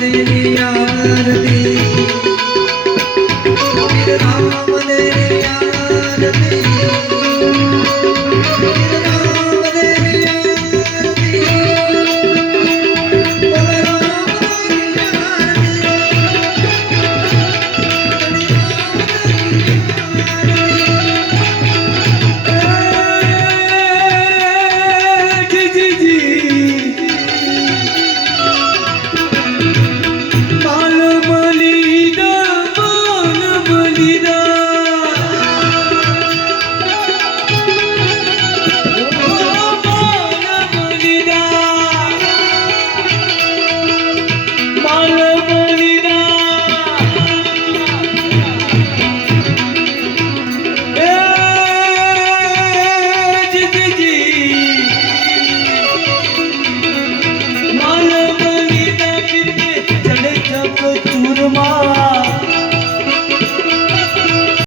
Devi Aarti You know.